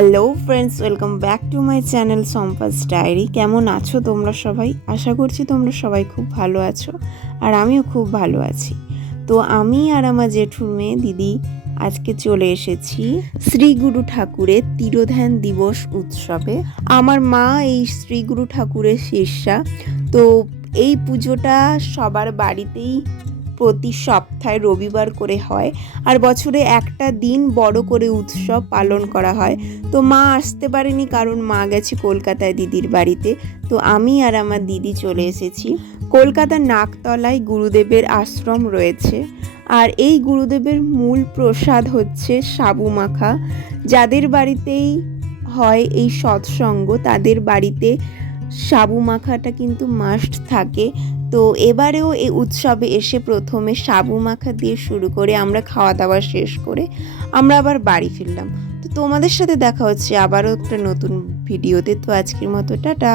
Hello friends, welcome back to my channel সম্পাস diary. কেমন আছো তোমরা সবাই? আশা করছি তোমরা সবাই খুব ভালো আছো, আর আমিও খুব ভালো আছি। তো আমি আর আমার জেঠুর মেয়ে দিদি আজকে চলে এসেছি শ্রী গুরু ঠাকুরের তিরোধান দিবস উৎসবে। আমার মা এই শ্রী গুরু ঠাকুরের শিষ্যা, তো এই পুজোটা সবার বাড়িতেই প্রতি সপ্তাহে রবিবার করে হয়, আর বছরে একটা দিন বড় করে উৎসব পালন করা হয়। তো মা আসতে পারেনি কারণ মা গেছে কলকাতায় দিদির বাড়িতে। তো আমি আর আমার দিদি চলে এসেছি। কলকাতার নাকতলায় গুরুদেবের আশ্রম রয়েছে, আর এই গুরুদেবের মূল প্রসাদ হচ্ছে সাবু মাখা। যাদের বাড়িতেই হয় এই সৎসঙ্গ তাদের বাড়িতে সাবু মাখাটা কিন্তু মাস্ট থাকে। তো এবারেও এই উৎসবে এসে প্রথমে সাবু মাখা দিয়ে শুরু করে আমরা খাওয়া দাওয়া শেষ করে আমরা আবার বাড়ি ফিরলাম। তো তোমাদের সাথে দেখা হচ্ছে আবারও একটা নতুন ভিডিওতে। তো আজকের মতো টাটা।